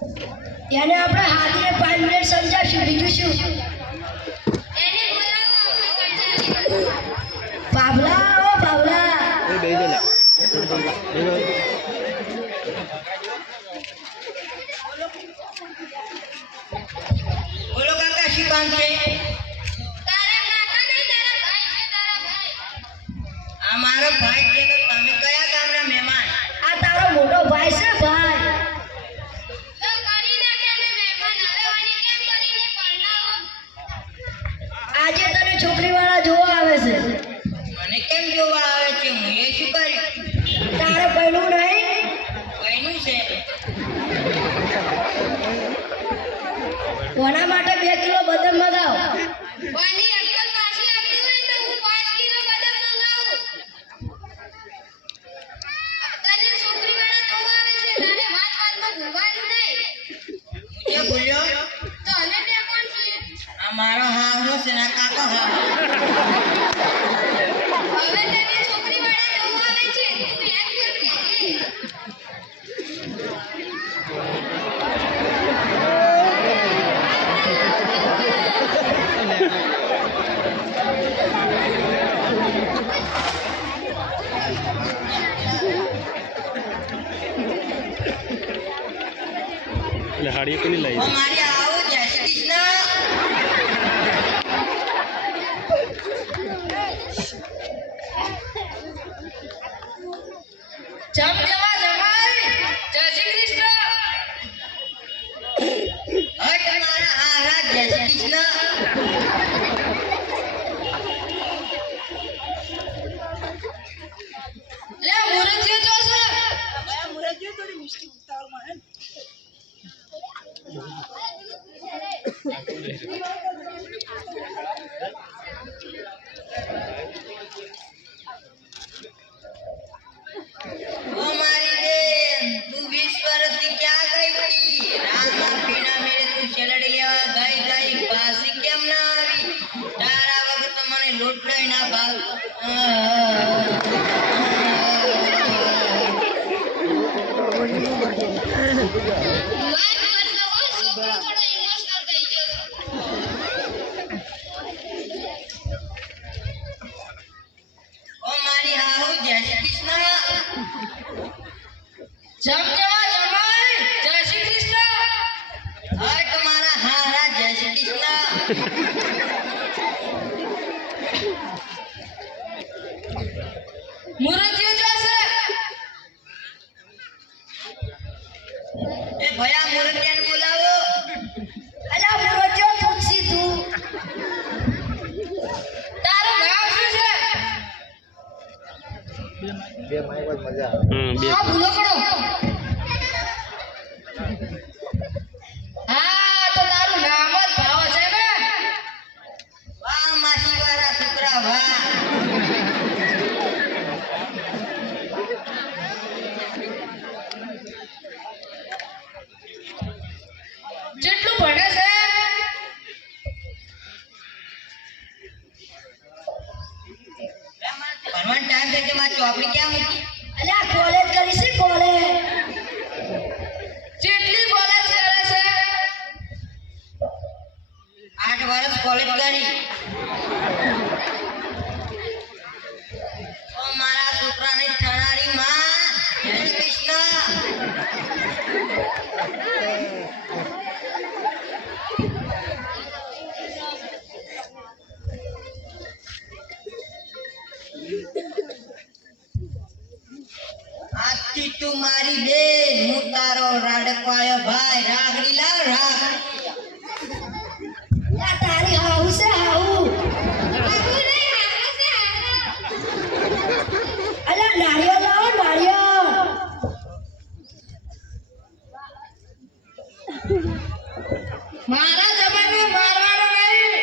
એને આપણે હાથીને 5 મિનિટ સમજાવશું બીજું શું એને બોલાવો અમે બાબલા ઓ બાબલા એ બેહી જા બોલો કાકા શું કામ છે? તારા કાકા નહીં તારા ભાઈ છે તારા ભાઈ. આ મારો ભાઈ છે તો તમે કયા ગામના મહેમાન? આ તારો મોટો ભાઈ છે ભાઈ તો કરી નાખે અમે મહેમાન હવે અને કેમ કરીને પરણાવો? આજે તને છોકરીવાળા જોવા આવે છે મને કેમ જોવા આવે છે? હું એ શું કર્યું? તારે પૈણું નહીં કઈનું છે? કોના માટે 2 કિલો બદામ મંગાવ કોની અક્કલ પાછી આવતી હોય તો હું 5 કિલો બદામ મંગાવું. તને છોકરીવાળા જોવા આવે છે તારે વાતમાં ભૂલવાનું નહીં. હું જે બોલ્યો તો હવે તે કોણ છે? આ મારો હાવનો છે ના કાકો હાવ. હવે તને છોકરીવાળા જોવા આવે છે તું એક કેમ કહેજે. એટલે હાડી કોની લાવી ઓ મારી આવું જય શ્રી કૃષ્ણ. જમ જવા જમાઈ જય શ્રી કૃષ્ણ. હટ મારા હારા જય શ્રી કૃષ્ણ. લે મુરતીઓ જોશે. ઓ મારી બેન તું 20 વર્ષથી ક્યાં ગઈ હતી? રાતના પીણા મેરે તું શેલડી લેવા ગઈ પાછી કેમ ના આવી? તારા વગર તો મને લોટલોય ના ભાવ. માફ કરજો હો છોકરો થોડો ઇમોશનલ થઈ ગયો. ઓ મારી હાહુ જય શ્રી કૃષ્ણ. જમ જવા જમાઈ જય શ્રી કૃષ્ણ. હટ મારા હારા જય શ્રી કૃષ્ણ. મુરતીઓ જોશે. એ ભયા મુરતિયાને બોલાવો. અલ્યા મુરત્યો પૂછી તું તારું નામ શું છે? બે હા ભૂલો કરો. હા તો તારું નામ જ ભાવ છે ને. વાહ માસી વાળા છોકરા વાહ. જેટલું ભણે છે ભણવાનો ટાઈમ થઈ ગયો મારી ચોપડી ક્યાં મૂકી? અલ્યા કોલેજ કરી છે કોલેજ જેટલી કોલેજ કરે છે 8 વર્ષ કોલેજ કરી. ઓ મારા છોકરાની થનારી માં જય શ્રી કૃષ્ણ. આજથી તું મારી બેન હું તારો રાડકવાયો ભાઈ રાખડી લાવ રાખ. અલ્યા તારી હાહુ છે હાહુ બાબુ નહીં હારો છે હારો. અલ્યા નાળિયેર લાવો નાળિયેર મારા જમાનો મારવાનો નહીં.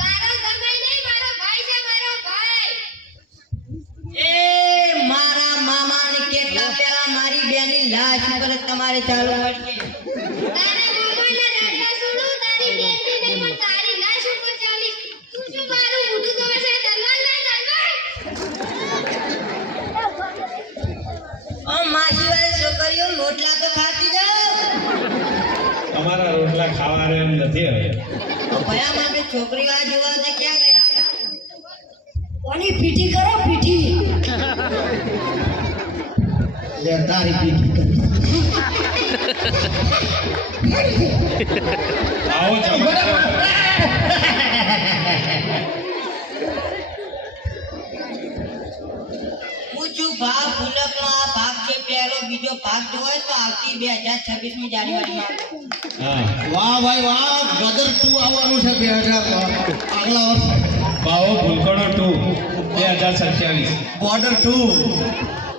તારો જમાઈ નહીં મારો ભાઈ છે મારો ભાઈ. એ મારા મામાને કેટલા પેલા મારી બેની લાશ ઉપર તમારે ચાલુ પડશે. તારે મોમાના દાદા સુડું તારી બેનની નહીં પણ તારી લાશ ઉપર ચાલી. તું શું મારું મોઢું જોવે છે? દરબાર ના દરબાર. ઓ માસી વાળી છોકરીઓ લોટલા તો રોટલા ખાવા રે એમ નથી હવે ભયા માટે છોકરી વાળા જોવા તો ક્યાં ગયા કોની પીઠી કરો પીઠી લે તારી પીઠી કરી. આવો જમાનો પૂછું ભાવ પુલકનો આ ભાગ છે પહેલો બીજો ભાગ જોવાય તો આવતી 2026 ની જાન્યુઆરીમાં હા વાહ ભાઈ વાહ ગદર 2 આવવાનું છે 2000 આગલા વર્ષે બાવો ભૂલકણો 2 2027 બોર્ડર 2